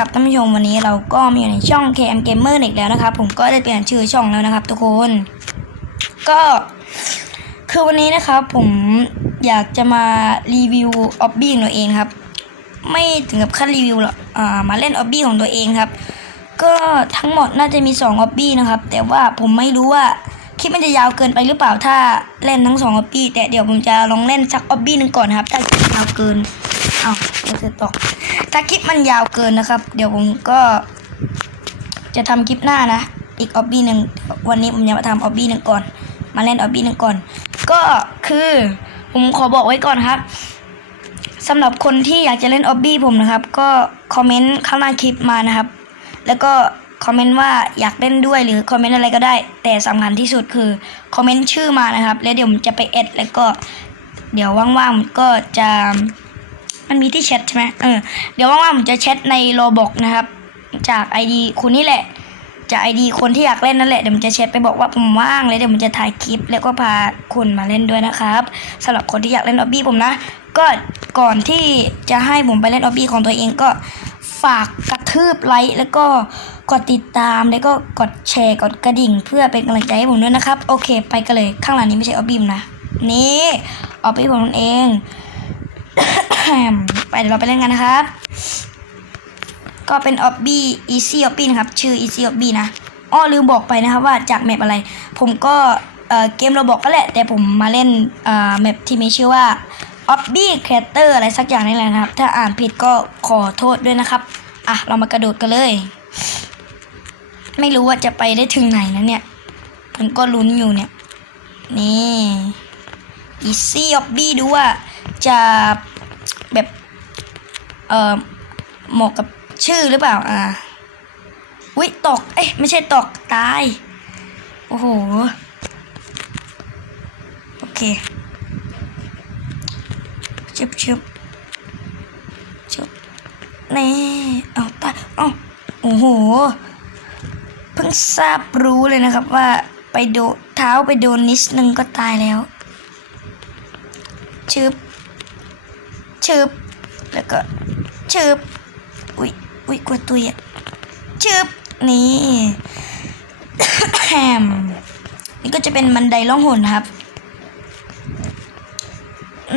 ครับท่านผู้ชมวันนี้เราก็มาอยู่ในช่อง KM Gamer อีกแล้วนะครับ ผมก็ได้เปลี่ยนชื่อช่องแล้วนะครับ ทุกคน ก็คือวันนี้นะครับ ผมอยากจะมารีวิวออบบี้ของตัวเองครับ ไม่ถึงกับขั้นรีวิวหรอกอ่ามาเล่นออบบี้ของตัวเองครับ ก็ทั้งหมดน่าจะมี2ออบบี้นะครับ แต่ว่าผมไม่รู้ว่า คลิปมันจะยาวเกินไปหรือเปล่าถ้าเล่นทั้ง2องออบบี้แต่เดี๋ยวผมจะลองเล่นสักออบบี้หนึ่งก่อนครับ ถ้าคลิปยาวเกินเอาเดี๋ยวจะตกถ้าคลิปมันยาวเกินนะครับ เดี๋ยวผมก็ จะทำคลิปหน้านะ อีกออบบี้หนึ่งวันนี้ผมจะมาทำออบบี้หนึ่งก่อน มาเล่นออบบี้หนึ่งก่อน ก็คือผมขอบอกไว้ก่อนครับสำหรับคนที่อยากจะเล่นออบบี้ผมนะครับ ก็คอมเมนต์ข้างล่างคลิปมานะครับ แล้วก็ คอมเมนต์ว่าอยากเล่นด้วยหรือคอมเมนต์อะไรก็ได้ แต่สำคัญที่สุดคือคอมเมนต์ชื่อมานะครับ แล้วเดี๋ยวผมจะไปแอดแล้วก็เดี๋ยวว่างๆผมก็จะมันมีที่แชทใช่ไหมเออเดี๋ยวว่างๆผมจะแชทในโรบอกนะครับ จาก ID คุณนี่แหละ จาก ID คนที่อยากเล่นนั่นแหละเดี๋ยวผมจะแชทไปบอกว่าผมว่างเลยเดี๋ยวผมจะถ่ายคลิป แล้วก็พาคุณมาเล่นด้วยนะครับสำหรับคนที่อยากเล่นออบบี้ผมนะ ก็ก่อนที่จะให้ผมไปเล่นออบบี้ของตัวเองก็ฝากกระทืบไลค์แล้วก็ กดติดตามแล้วก็กดแชร์กดกระดิ่ง เพื่อเป็นกำลังใจให้ผมด้วยนะครับ โอเค ไปกันเลยข้างหลังนี้ไม่ใช่ออบบี้ผมนะนี่ออบบี้ผมนั่นเอง ไปเดี๋ยวเราไปเล่นกันนะครับ ก็เป็นออบบี้อีซี่ออบบี้นะครับ ชื่ออีซี่ออบบี้นะอ้อลืมบอกไปนะครับว่าจากแมปอะไร ผมก็เออเกมเราบอกก็แหละ แต่ผมมาเล่นเออแมปที่มีชื่อว่าออบบี้ครเตอร์อะไรสักอย่างนี่แหละนะครับ ถ้าอ่านผิดก็ขอโทษด้วยนะครับ อะ เรามากระโดดกันเลย ไม่รู้ว่าจะไปได้ถึงไหนนะเนี่ย ผมก็ลุ้นอยู่เนี่ย นี่อีซี่ออบบี้ดูว่าจะแบบเอ่อเหมาะกับชื่อหรือเปล่า อ่าวิตก เอ้ยไม่ใช่ตก ตาย โอ้โห โอเคชึบชึบชึบนี่เอาตายเอาโอ้โห งทราบรู้เลยนะครับว่าไปโดนเท้าไปโดนนิดนึงก็ตายแล้วชึบชึบแล้วก็ชึบอุ๊ยอุ๊ยกลัวตุยอะชึบนี่แฮมนี่ก็จะเป็นบันไดล่องหนนครับ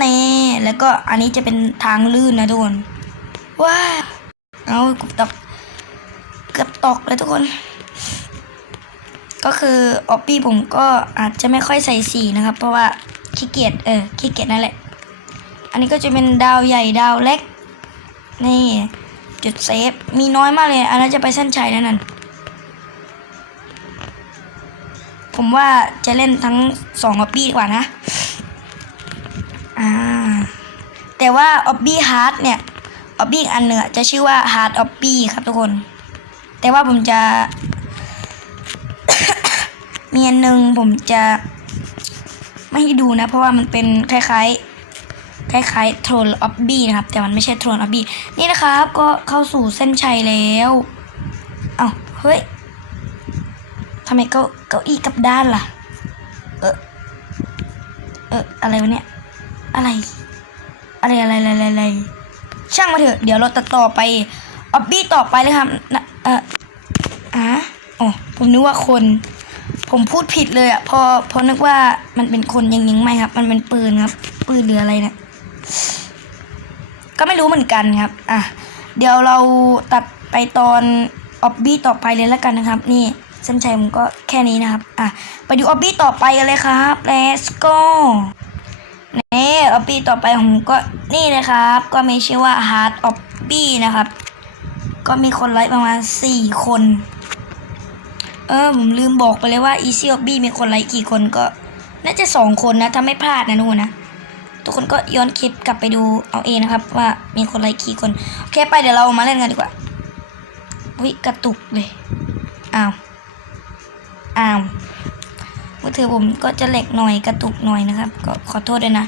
นี่แล้วก็อันนี้จะเป็นทางลื่นนะทุกคนว้าเอากือบตกเกือบตกเลยทุกคน ก็คือออปปี้ผมก็อาจจะไม่ค่อยใส่สีนะครับ เพราะว่าขี้เกียจเออขี้เกียจนั่นแหละ อันนี้ก็จะเป็นดาวใหญ่ดาวเล็ก นี่ จุดเซฟ มีน้อยมากเลย อันนั้นจะไปเส้นชัยนั่นน่ะผมว่าจะเล่นทั้งสองออบบี้ดีกว่านะ อ่า แต่ว่าออบบี้ฮาร์ดเนี่ยออบบี้อันหนึ่งอจะชื่อว่าฮาร์ดออบบี้ครับทุกคน แต่ว่าผมจะ มีอันหนึ่งผมจะไม่ให้ดูนะ เพราะว่ามันเป็นคล้ายๆ คล้ายๆโทนออบบี้นะครับ แต่มันไม่ใช่โทนออบบี้นี่นะครับ ก็เข้าสู่เส้นชัยแล้วเอา้าเฮ้ยทำไมเก้าเก้าอี้กับด้านล่ะ เออเอออะไรวะเนี่ยอะไรอะไร อะไรอะไรอะไรอะไรช่างมาเถอะ เดี๋ยวเราตัดต่อไปออบบี้ต่อไปเลยครับนะเอออะอ๋อผมนึกว่าคน ผมพูดผิดเลยอะพอพอนึกว่ามันเป็นคนยังยิงไม่ครับ มันเป็นปืนครับ ปืนหรืออะไรเนี่ยก็ไม่รู้เหมือนกันครับ อะ เดี๋ยวเราตัดไปตอนออบบี้ต่อไปเลยแล้วกันนะครับ นี่เส้นชัยผมก็แค่นี้นะครับ อะ ไปดูออบบี้ต่อไปกันเลยครับ let's go นี่ออบบี้ต่อไปผมก็นี่เลยครับ ก็มีชื่อว่า hard o b b y นะครับ ก็มีคนไลค์ประมาณ 4 คน เออผมลืมบอกไปเลยว่า easy o b b y มีคนไลค์กี่คนก็ น่าจะ2คนนะ ถ้าไม่พลาดนะนู่นนะ ทุกคนก็ย้อนคลิปกลับไปดูเอาเองนะครับ ว่ามีคนไลค์กี่คน โอเคไปเดี๋ยวเรามาเล่นกันดีกว่าวิกระตุกเลย อ้าว อ้าวมือถือผมก็จะเหล็กหน่อยกระตุกหน่อยนะครับ ก็ขอโทษด้วยนะ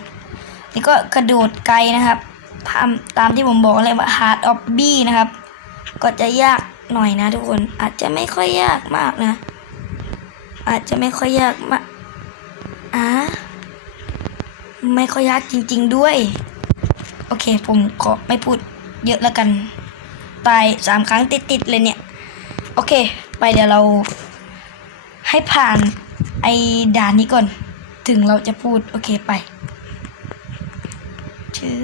นี่ก็กระโดดไกลนะครับตามตามที่ผมบอกเลยว่า hard of b นะครับ ก็จะยาก หน่อยนะทุกคนอาจจะไม่ค่อยยากมากนะ อาจจะไม่ค่อยยากมากอะไม่ค่อยยากจริง ๆด้วย โอเค ผมขอไม่พูดเยอะแล้วกัน ตายสามครั้งติดๆเลยเนี่ย โอเค ไปเดี๋ยวเรา ให้ผ่านไอ้ด่านนี้ก่อน ถึงเราจะพูด โอเคไปชื่อ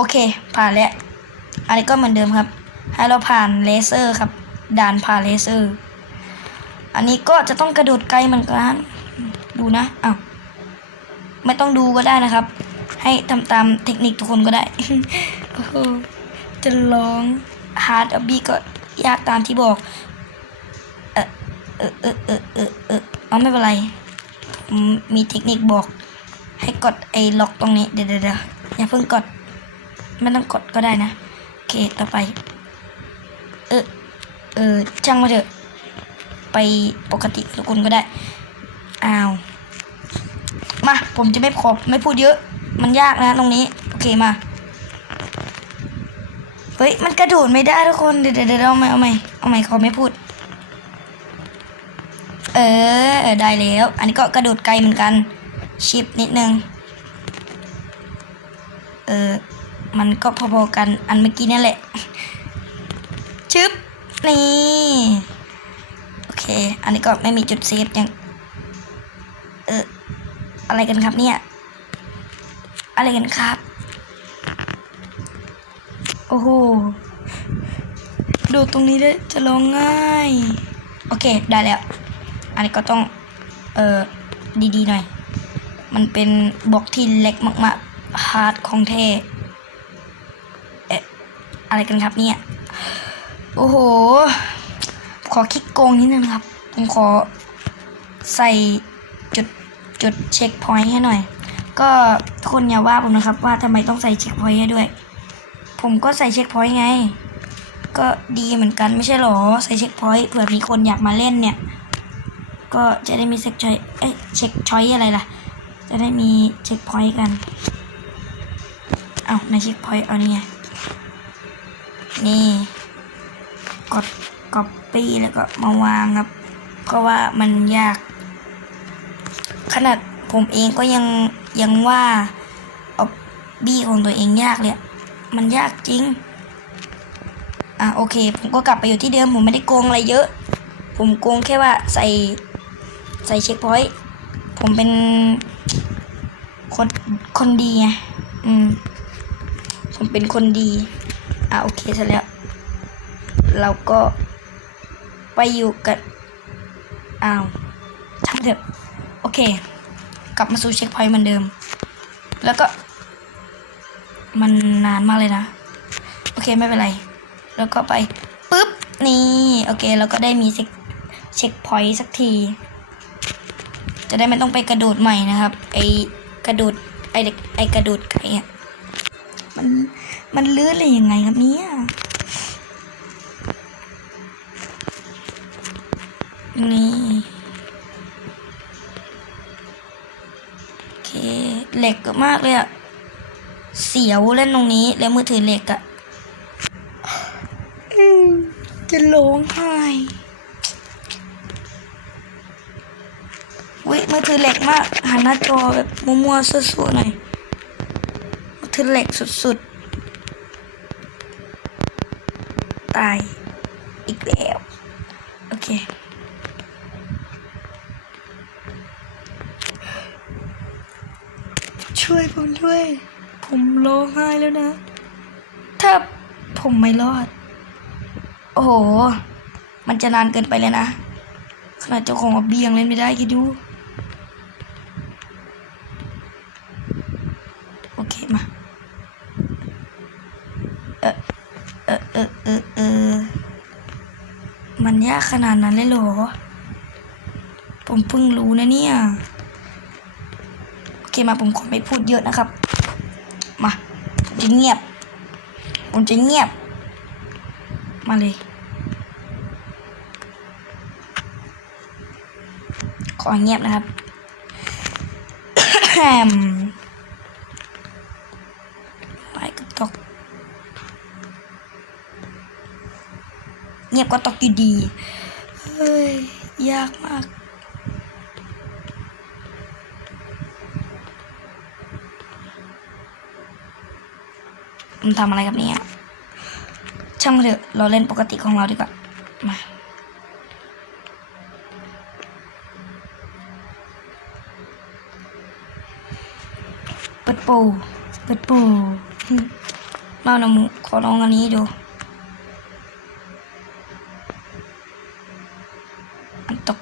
โอเค ผ่านแล้วอันนี้ก็เหมือนเดิมครับ ให้เราผ่านเลเซอร์ครับ ด่านผ่านเลเซอร์ อันนี้ก็จะต้องกระโดดไกลเหมือนกัน ดูนะอ้าวไม่ต้องดูก็ได้นะครับ ให้ทำตามเทคนิคทุกคนก็ได้โอ้โหจะร้องฮาร์ดอบีก็ยากตามที่บอก เออเออเออเออเออเออเอาไม่เป็นไร มีเทคนิคบอก ให้กดไอ้ล็อกตรงนี้ เดี๋ยวเดี๋ยวเดี๋ยวอย่าเพิ่งกด ไม่ต้องกดก็ได้นะโอเคต่อไป เออเออช่างมาเถอะ ไปปกติทุกคนก็ได้อ้าวมาผมจะไม่ขอไม่พูดเยอะ มันยากนะตรงนี้ โอเคมา เฮ้ย มันกระโดดไม่ได้ทุกคนเดี๋ยวเดี๋ยวเดี๋ยวเอาใหม่เอาใหม่เอาใหม่ขอไม่พูด เออ ได้แล้ว อันนี้ก็กระโดดไกลเหมือนกัน ชิปนิดนึง เออ มันก็พอๆกันอันเมื่อกี้นั่นแหละ ชึบ นี่ โอเค อันนี้ก็ไม่มีจุดเซฟยัง เออ อะไรกันครับเนี่ย อะไรกันครับ โอ้โห ดูตรงนี้ได้จะร้องง่าย โอเค ได้แล้ว อันนี้ก็ต้อง เออดีๆหน่อย มันเป็นบล็อกที่เล็กมากๆ ฮาร์ดของเทเอ๊ะ อะไรกันครับเนี่ย โอ้โห ขอคลิกโกงนิดนึงครับ ผมขอใส่จุดจุดเช็คพอยต์ให้หน่อย ก็ทุกคนอย่าว่าผมนะครับ ว่าทำไมต้องใส่เช็คพอยต์ให้ด้วย ผมก็ใส่เช็คพอยต์ไง ก็ดีเหมือนกันไม่ใช่หรอ ใส่เช็คพอยต์เผื่อมีคนอยากมาเล่นเนี่ย ก็จะได้มีเช็คชอยเอ้ยเช็คชอยอะไรล่ะ จะได้มีเช็คพอยต์กัน เอาในเช็คพอยต์เอานี่ไง นี่ กด copy แล้วก็มาวางครับ เพราะว่ามันยาก ขนาดผมเองก็ยังยังว่าเอาบี้ของตัวเองยากเลยมันยากจริง อะโอเค ผมก็กลับไปอยู่ที่เดิม ผมไม่ได้โกงอะไรเยอะ ผมโกงแค่ว่าใส่ใส่เช็คพอยต์ผมเป็นคนคนดีไง อืม ผมเป็นคนดี อะโอเคเสร็จแล้ว เราก็ไปอยู่กับอ้าวช่างเถอะโอเค กลับมาสู่เช็คพอยต์เหมือนเดิม แล้วก็ มันนานมากเลยนะ โอเคไม่เป็นไร แล้วก็ไปปุ๊บ นี่ โอเคแล้วก็ได้มีเช็คเช็คพอยต์สักที จะได้ไม่ต้องไปกระโดดใหม่นะครับ ไอกระโดดไอเด็กไอกระโดดไก่ มันลื่นเลยยังไงครับเนี่ยนี่โอเคเหล็กเยอะมากเลยอะเสียวเล่นตรงนี้แล้วมือถือเหล็กอะอืจะร้องไห้วิมือถือเหล็กมากหันหน้าจอแบบมัวๆสั่วๆหน่อยมือถือเหล็กสุดๆ ตายอีกแล้ว โอเค ช่วยผมด้วย ผมร้องไห้แล้วนะ ถ้าผมไม่รอด โอ้โห มันจะนานเกินไปเลยนะ ขนาดเจ้าของเบียงเล่นไม่ได้คิดดู โอเคมา เออเออเออเออเออ มัน ยากขนาดนั้นเลยเหรอ ผมเพิ่งรู้นะเนี่ย โอเคมาผมขอไม่พูดเยอะนะครับ มาผมจะเงียบ ผมจะเงียบ มาเลย ขอเงียบนะครับ เงียบก็ตกอยู่ดี เฮ้ย ยากมากมันทำอะไรกับเนี่ยช่างมันเถอะเราเล่นปกติของเราดีกว่า มาเปิดปูเปิดปูเราหนูขอลองอันนี้ดู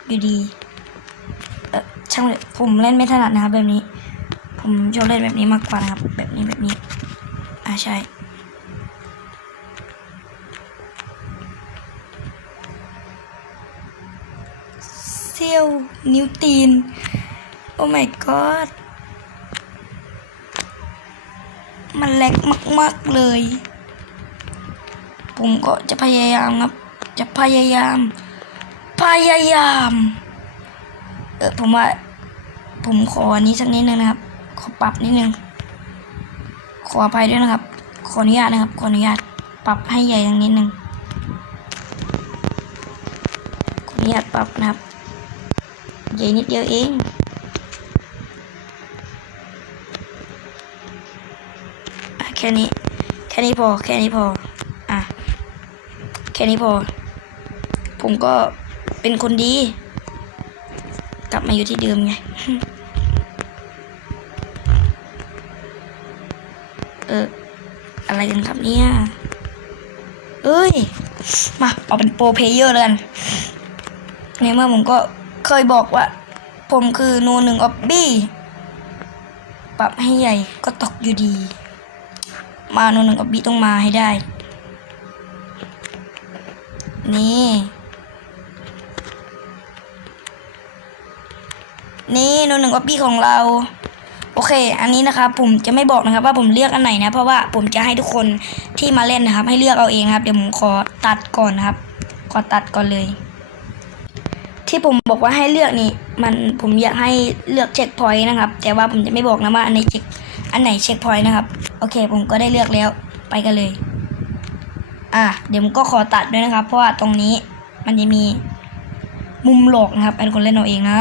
อยู่ดี เออช่างเถอะผมเล่นไม่ถนัดนะครับแบบนี้ ผมชอบเล่นแบบนี้มากกว่านะครับ แบบนี้แบบนี้ อ่าใช่เซี่ยวนิ้วตีน โอ้ my god มันแหลกมาก ๆ เลย ผมก็จะพยายามครับ จะพยายามายาม เออผมว่า ผมขออันนี้สักนิดนึงนะครับ ขอปรับนิดนึง ขออภัยด้วยนะครับ ขออนุญาตนะครับ ขออนุญาต ปรับให้ใหญ่อย่างนิดนึง ขออนุญาตปรับนะครับ ใหญ่นิดเดียวเองอะแค่นี้ แค่นี้พอ แค่นี้พอ อะ แค่นี้พอ ผมก็ เป็นคนดี กลับมาอยู่ที่เดิมไง เออ อะไรกันครับเนี่ย เอ้ย มาเอาเป็นโปรเพเยอร์เลยกันในเมื่อผมก็เคยบอกว่า ผมคือโนหนึ่งออบบี้ปรับให้ใหญ่ก็ตกอยู่ดี มาโนหนึ่งออบบี้ต้องมาให้ได้ นี่ นี่โนหนึ่งออบบี้ของเรา โอเค อันนี้นะครับผมจะไม่บอกนะครับ ว่าผมเลือกอันไหนนะ เพราะว่าผมจะให้ทุกคนที่มาเล่นนะครับ ให้เลือกเอาเองนะครับ เดี๋ยวผมขอตัดก่อนนะครับ ขอตัดก่อนเลย ที่ผมบอกว่าให้เลือกนี่มันผมอยากให้เลือกเช็คพอยต์นะครับ แต่ว่าผมจะไม่บอกนะว่าอันไหนเช็คอันไหนเช็คพอยต์นะครับ โอเค ผมก็ได้เลือกแล้วไปกันเลย อะเดี๋ยวผมก็ขอตัดด้วยนะครับ เพราะว่าตรงนี้มันจะมีมุมหลอกนะครับเป็นคนเล่นเอาเองนะ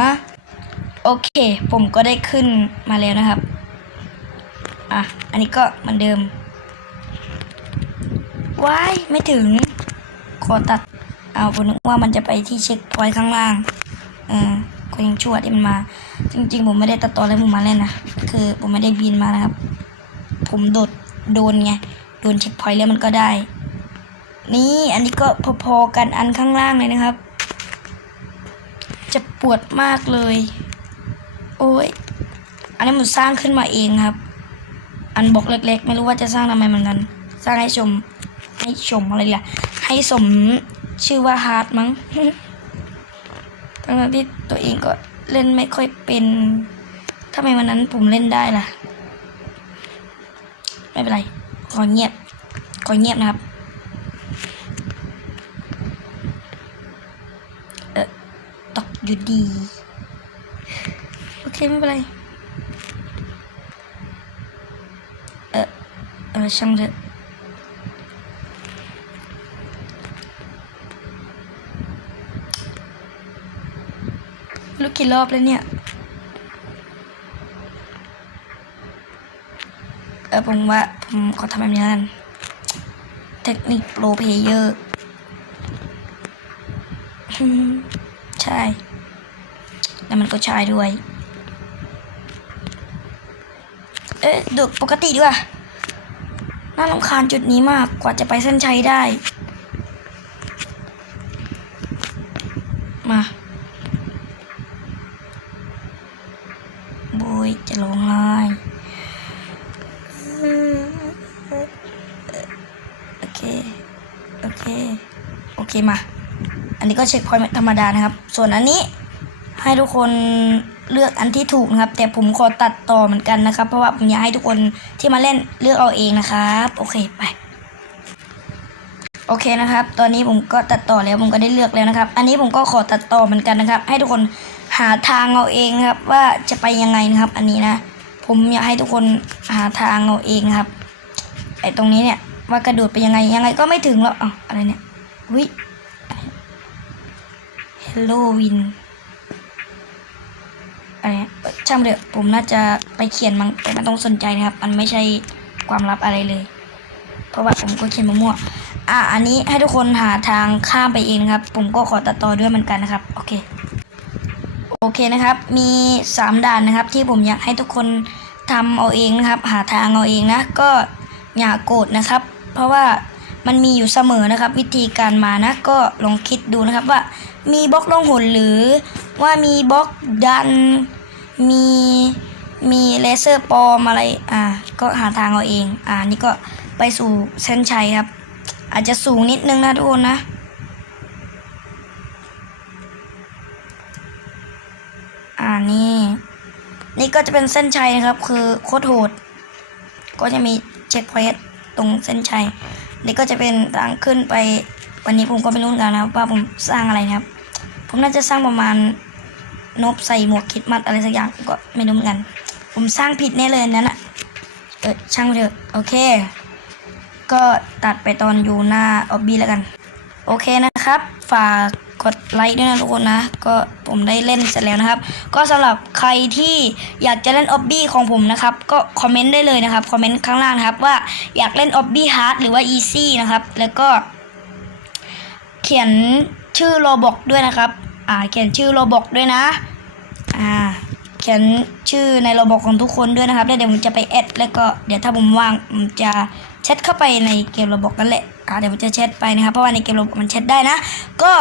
โอเค ผมก็ได้ขึ้นมาแล้วนะครับ อะ อันนี้ก็เหมือนเดิม ว้าย ไม่ถึง ขอตัด เอาผมนึกว่ามันจะไปที่เช็คพอยต์ข้างล่าง เออก็ยังชั่วที่มันมา จริง ๆ ผมไม่ได้ตัดต่อแล้วผมมาเล่นนะ คือผมไม่ได้บินมานะครับ ผมโดดโดนไง โดนเช็คพอยต์แล้วมันก็ได้ นี่อันนี้ก็พอๆกันอันข้างล่างเลยนะครับ จะปวดมากเลย โอ้ย อันนี้มันสร้างขึ้นมาเองครับ อันบล็อกเล็ก ๆ ไม่รู้ว่าจะสร้างทำไมเหมือนกัน สร้างให้ชม ให้ชมอะไรล่ะ ให้สมชื่อว่าฮาร์ดมั้งทั้งที่ตัวเองก็เล่นไม่ค่อยเป็นทำไมวันนั้นผมเล่นได้ล่ะ ไม่เป็นไร ขอเงียบ ขอเงียบนะครับเออตกอยู่ดี เคไม่เป็นไร เออเออช่างเถอะลูกกี่รอบแล้วเนี่ย เออผมว่า ผมขอทำแบบนี้แล้วกัน เทคนิคโปรเพเยอร์ ใช่ แล้วมันก็ใช่ด้วย เอ๊ะดูปกติดีกว่าน่ารำคาญจุดนี้มากกว่าจะไปเส้นชัยได้ มาบุยจะร้องไห้โอเค โอเค โอเคมา อันนี้ก็เช็คพอยต์ธรรมดานะครับ ส่วนอันนี้ให้ทุกคน เลือกอันที่ถูกนะครับ แต่ผมขอตัดต่อเหมือนกันนะครับ เพราะว่าผมอยากให้ทุกคนที่มาเล่นเลือกเอาเองนะครับ โอเคไปโอเคนะครับ ตอนนี้ผมก็ตัดต่อแล้วผมก็ได้เลือกแล้วนะครับ อันนี้ผมก็ขอตัดต่อเหมือนกันนะครับ ให้ทุกคนหาทางเอาเองนะครับ ว่าจะไปยังไงนะครับ อันนี้นะ ผมอยากให้ทุกคนหาทางเอาเองครับไอ้ตรงนี้เนี่ยว่ากระโดดไปยังไงยังไงก็ไม่ถึงหรอกอ๋ออะไรเนี่ยวิเฮลโลวิน อะไรเนี่ยช่างเถอะผมน่าจะไปเขียนมันแต่มันต้องสนใจนะครับ มันไม่ใช่ความลับอะไรเลย เพราะว่าผมก็เขียนมั่วๆอะอันนี้ให้ทุกคนหาทางข้ามไปเองนะครับ ผมก็ขอตัดต่อด้วยเหมือนกันนะครับ โอเค โอเคนะครับ มีสามด่านนะครับ ที่ผมอยากให้ทุกคนทำเอาเองนะครับ หาทางเอาเองนะ ก็อย่าโกรธนะครับ เพราะว่ามันมีอยู่เสมอนะครับ วิธีการมานะ ก็ลองคิดดูนะครับว่ามีบล็อกล่องหนหรือ ว่ามีบล็อกดัน มีมีเลเซอร์ปอมอะไร อ่า ก็หาทางเอาเอง อ่า นี่ก็ไปสู่เส้นชัยครับ อาจจะสูงนิดนึงนะทุกคนนะ อ่านี่ นี่ก็จะเป็นเส้นชัยนะครับ คือโคตรโหด ก็จะมีเช็คพอยต์ตรงเส้นชัย นี่ก็จะเป็นทางขึ้นไป วันนี้ผมก็ไม่รู้เหมือนกันนะว่าผมสร้างอะไรนะครับ ผมน่าจะสร้างประมาณ นบใส่หมวกคิดมัดอะไรสักอย่างก็ไม่รู้เหมือนกัน ผมสร้างผิดแน่เลยอันนั้นอะเออช่างเถอะโอเค ก็ตัดไปตอนอยู่หน้าออบบี้แล้วกัน โอเคนะครับ ฝากกดไลค์ด้วยนะทุกคนนะ ก็ผมได้เล่นเสร็จแล้วนะครับ ก็สำหรับใครที่อยากจะเล่นออบบี้ของผมนะครับ ก็คอมเมนต์ได้เลยนะครับ คอมเมนต์ข้างล่างครับว่าอยากเล่นออบบี้ฮาร์ดหรือว่าอีซี่นะครับ แล้วก็ เขียนชื่อโรบอกด้วยนะครับ อ่าเขียนชื่อโรบอกด้วยนะ อ่า เขียนชื่อในโรบอกของทุกคนด้วยนะครับแล้วเดี๋ยวผมจะไปแอดแล้วก็เดี๋ยวถ้าผมว่างผมจะแชทเข้าไปในเกมโรบอกนั่นแหละอ่าเดี๋ยวผมจะแชทไปนะครับเพราะว่าในเกมโรบอกมันแชทได้นะ ก็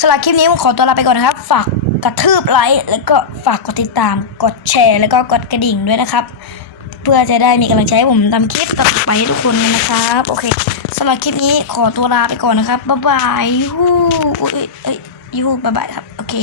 สำหรับคลิปนี้ผมขอตัวลาไปก่อนนะครับ ฝากกระทืบไลค์แล้วก็ฝากกดติดตามกดแชร์ แล้วก็กดกระดิ่งด้วยนะครับ เพื่อจะได้มีกำลังใจให้ผมทำคลิปต่อไปให้ทุกคนนะครับ โอเคสำหรับคลิปนี้ขอตัวลาไปก่อนนะครับ บ๊ายบายยูฮูเอ้ย เอ้ยยูฮูบ๊ายบายครับ โอเค